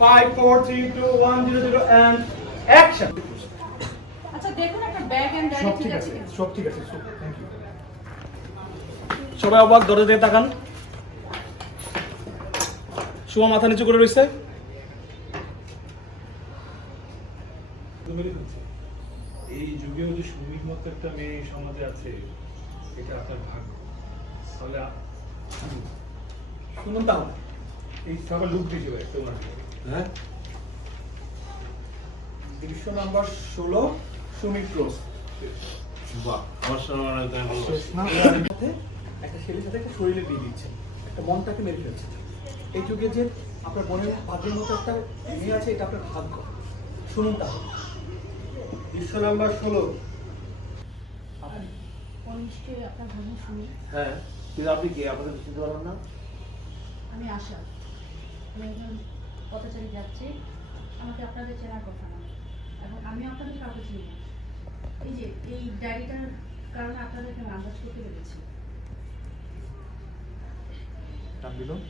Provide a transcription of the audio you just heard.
Five four three two one zero zero and action আচ্ছা দেখুন একটা ব্যাগ এন্ড সব ঠিক ঠিক আছে? আছে সব ঠিক আছে থ্যাংক ইউ সবাই অবাক দরজা দিয়ে তাকান। সুমা মাথা নিচু করে রয়েছে। এই যুগেও যে সুমির মতো একটা মেয়ে সমাজে আছে এটা আপনার ভাগ্য। তাহলে শুনুন তাহলে। এই সবার লুক দিয়েছে ভাই তোমার হ্যাঁ? দৃশ্য নাম্বার ষোলো সুমিত বাহ আমার সাথে একটা ছেলের সাথে একটা শরীরে দিয়ে দিচ্ছে। একটা মনটাকে মেরে ফেলছে। এই যুগে যে আপনার বোনের ভাগ্যের মতো একটা মেয়ে আছে এটা আপনার ভাগ্য। শুনুন তাহলে। দৃশ্য নাম্বার ষোলো হ্যাঁ কিন্তু আপনি কে? আপনাকে চিনতে পারবেন না। আমি আশা। আমি একজন পথচারী যাচ্ছি। আমাকে আপনাদের চেনার কথা না। এখন আমি আপনাদের কাউকে চিনি না। এই যে এই ডায়েরিটার কারণে আপনাদেরকে আমি আন্দাজ করতে পেরেছি।